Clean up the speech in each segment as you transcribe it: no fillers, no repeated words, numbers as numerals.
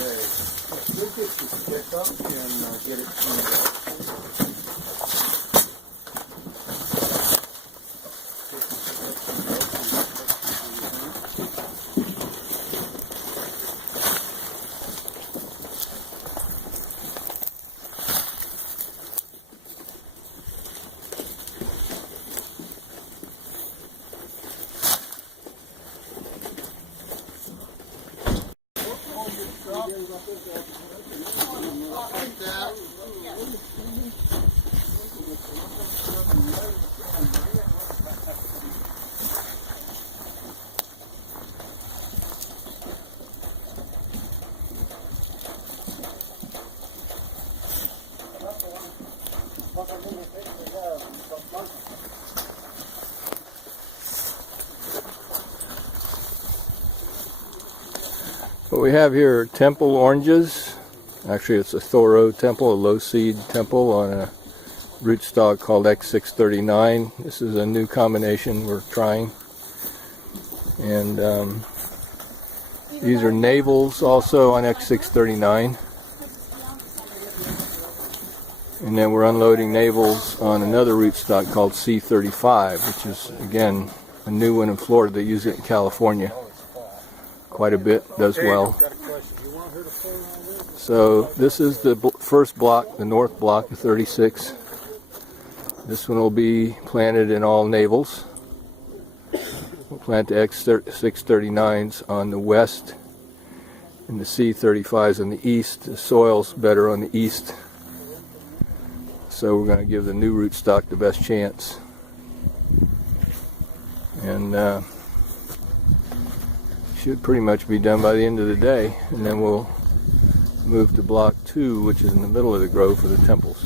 today. We'll get this picked up and get it cleaned up. What we have here are temple oranges. Actually, it's a Thoro temple, a low seed temple on a rootstock called X639. This is a new combination we're trying. And these are navels also on X639. And then we're unloading navels on another rootstock called C35, which is, again, a new one in Florida. They use it in California quite a bit, does well. So this is the first block, the north block, the 36. This one will be planted in all navels. We'll plant the X639s on the west and the C35s on the east. The soil's better on the east, so we're going to give the new rootstock the best chance. And should pretty much be done by the end of the day, and then we'll move to block 2, which is in the middle of the grove for the temples.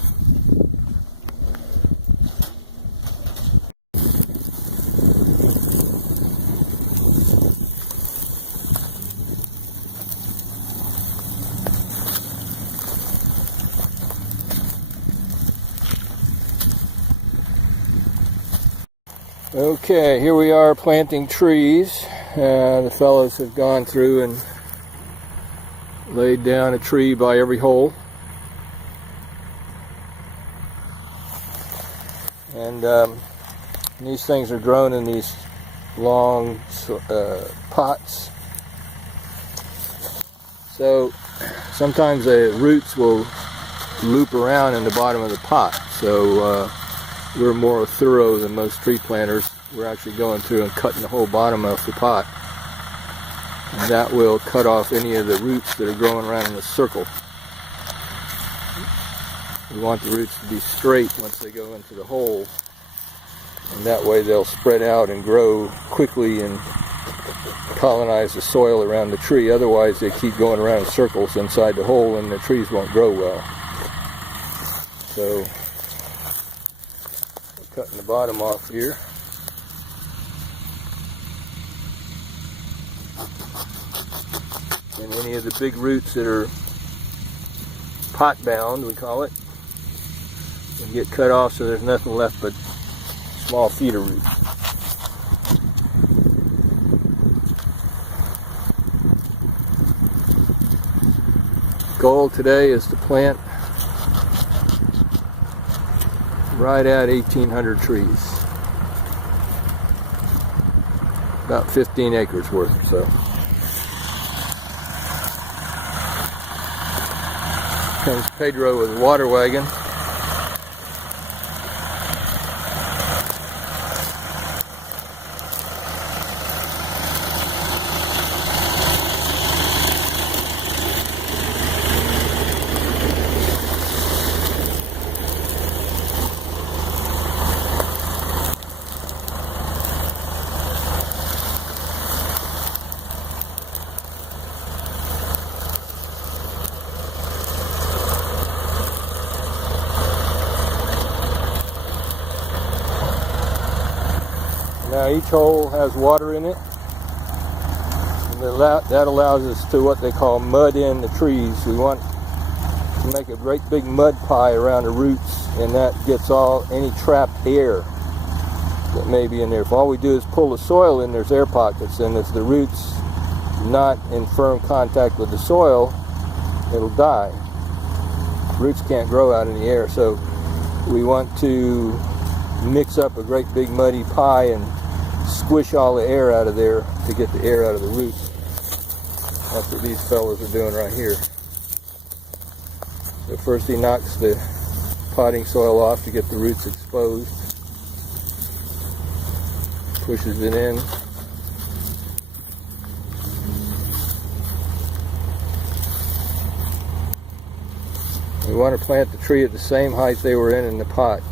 Okay, here we are planting trees. The fellows have gone through and laid down a tree by every hole. And these things are grown in these long pots. So sometimes the roots will loop around in the bottom of the pot. So we're more thorough than most tree planters. We're actually going through and cutting the whole bottom of the pot. And that will cut off any of the roots that are growing around in a circle. We want the roots to be straight once they go into the hole. And that way they'll spread out and grow quickly and colonize the soil around the tree. Otherwise they keep going around in circles inside the hole and the trees won't grow well. So cutting the bottom off here. And any of the big roots that are pot bound, we call it, will get cut off so there's nothing left but small feeder roots. Goal today is to plant right at 1,800 trees. About 15 acres worth, so. Comes Pedro with a water wagon. Now each hole has water in it, and that allows us to what they call mud in the trees. We want to make a great big mud pie around the roots, and that gets all any trapped air that may be in there. If all we do is pull the soil in, there's air pockets, and if the roots not in firm contact with the soil, it'll die. Roots can't grow out in the air, so we want to mix up a great big muddy pie and squish all the air out of there to get the air out of the roots. That's what these fellows are doing right here. So first he knocks the potting soil off to get the roots exposed. Pushes it in. We want to plant the tree at the same height they were in the pot.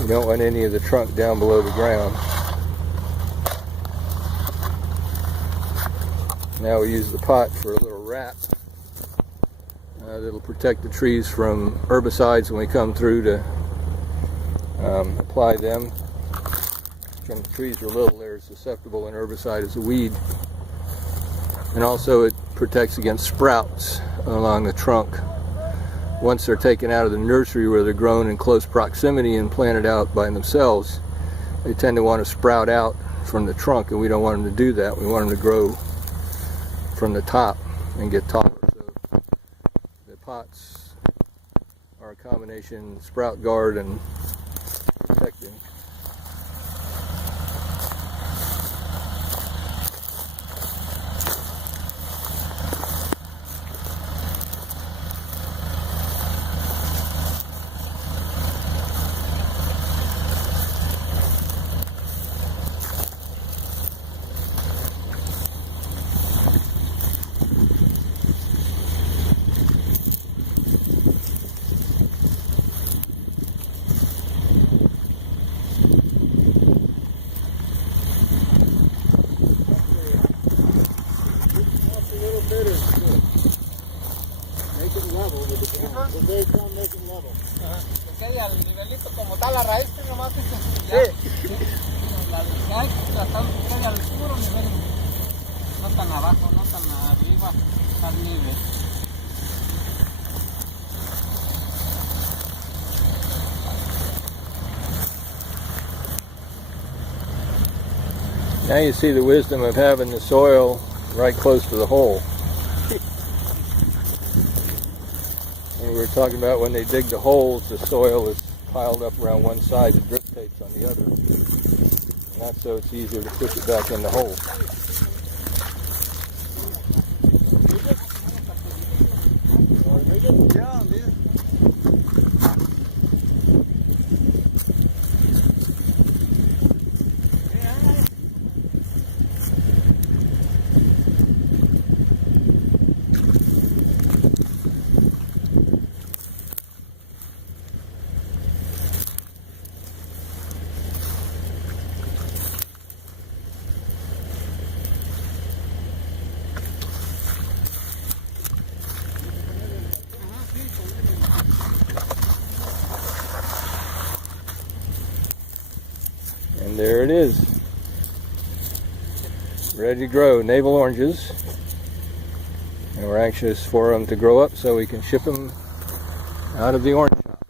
We don't want any of the trunk down below the ground. Now we use the pot for a little wrap that'll protect the trees from herbicides when we come through to apply them. When the trees are little, they're as susceptible in herbicide as a weed. And also it protects against sprouts along the trunk. Once they're taken out of the nursery where they're grown in close proximity and planted out by themselves, they tend to want to sprout out from the trunk, and we don't want them to do that. We want them to grow from the top and get taller. So the pots are a combination sprout guard and protecting. Make it level with the ground. The base down, make it level. Que hay al nivelito como está la raíz, que nomás es la que hay que tratar de estar al puro nivel, no tan abajo, no tan arriba, tan libre. Now you see the wisdom of having the soil right close to the hole. And we were talking about when they dig the holes, the soil is piled up around one side, the drip tape's on the other. And that's so it's easier to push it back in the hole. And there it is, ready to grow, navel oranges, and we're anxious for them to grow up so we can ship them out of the orange shop.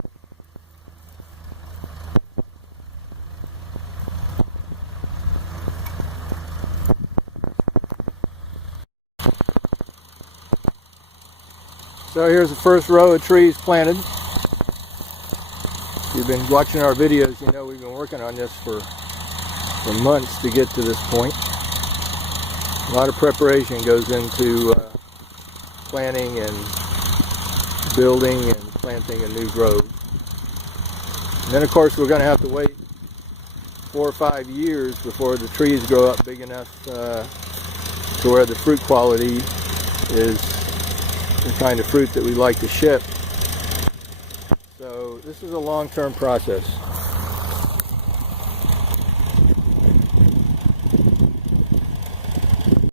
So here's the first row of trees planted. If you've been watching our videos, you know we've been working on this for months to get to this point. A lot of preparation goes into planting and building and planting a new grove. And then of course we're going to have to wait 4 or 5 years before the trees grow up big enough to where the fruit quality is the kind of fruit that we like to ship. So this is a long-term process.